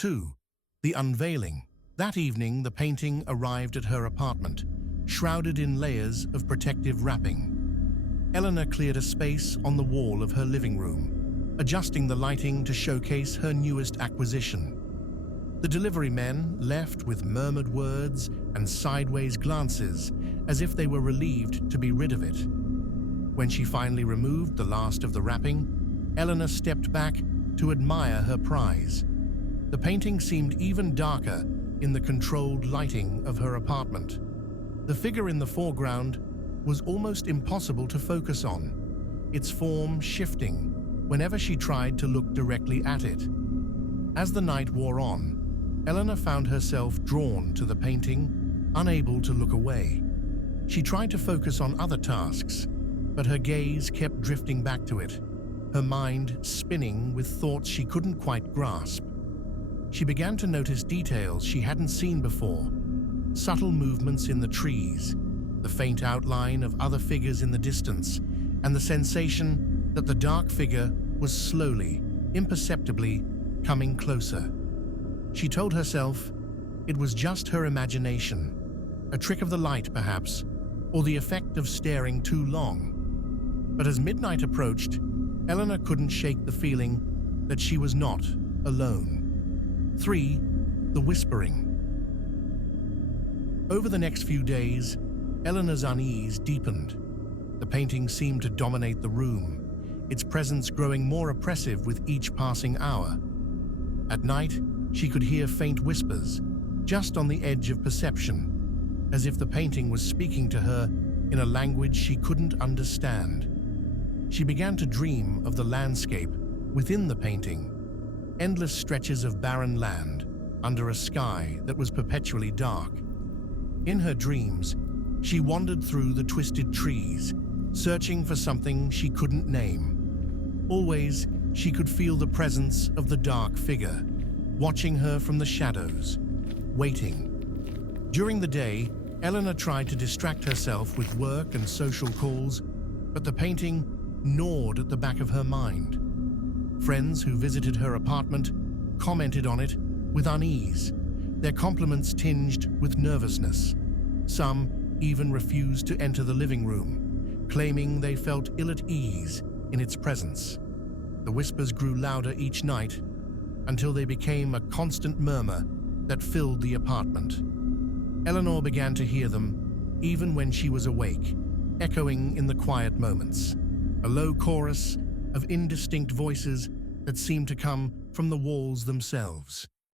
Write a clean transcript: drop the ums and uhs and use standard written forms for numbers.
2. The unveiling. That evening, the painting arrived at her apartment, shrouded in layers of protective wrapping. Eleanor cleared a space on the wall of her living room, adjusting the lighting to showcase her newest acquisition. The delivery men left with murmured words and sideways glances, as if they were relieved to be rid of it. When she finally removed the last of the wrapping, Eleanor stepped back to admire her prize. The painting seemed even darker in the controlled lighting of her apartment. The figure in the foreground was almost impossible to focus on, its form shifting whenever she tried to look directly at it. As the night wore on, Eleanor found herself drawn to the painting, unable to look away. She tried to focus on other tasks, but her gaze kept drifting back to it, her mind spinning with thoughts she couldn't quite grasp. She began to notice details she hadn't seen before, subtle movements in the trees, the faint outline of other figures in the distance, and the sensation that the dark figure was slowly, imperceptibly coming closer. She told herself it was just her imagination, a trick of the light perhaps, or the effect of staring too long. But as midnight approached, Eleanor couldn't shake the feeling that she was not alone. 3. The whispering. Over the next few days, Eleanor's unease deepened. The painting seemed to dominate the room, its presence growing more oppressive with each passing hour. At night, she could hear faint whispers, just on the edge of perception, as if the painting was speaking to her in a language she couldn't understand. She began to dream of the landscape within the painting, endless stretches of barren land under a sky that was perpetually dark. In her dreams, she wandered through the twisted trees, searching for something she couldn't name. Always, she could feel the presence of the dark figure, watching her from the shadows, waiting. During the day, Eleanor tried to distract herself with work and social calls, but the painting gnawed at the back of her mind. Friends who visited her apartment commented on it with unease, their compliments tinged with nervousness. Some even refused to enter the living room, claiming they felt ill at ease in its presence. The whispers grew louder each night until they became a constant murmur that filled the apartment. Eleanor began to hear them even when she was awake, echoing in the quiet moments, a low chorus of indistinct voices that seemed to come from the walls themselves.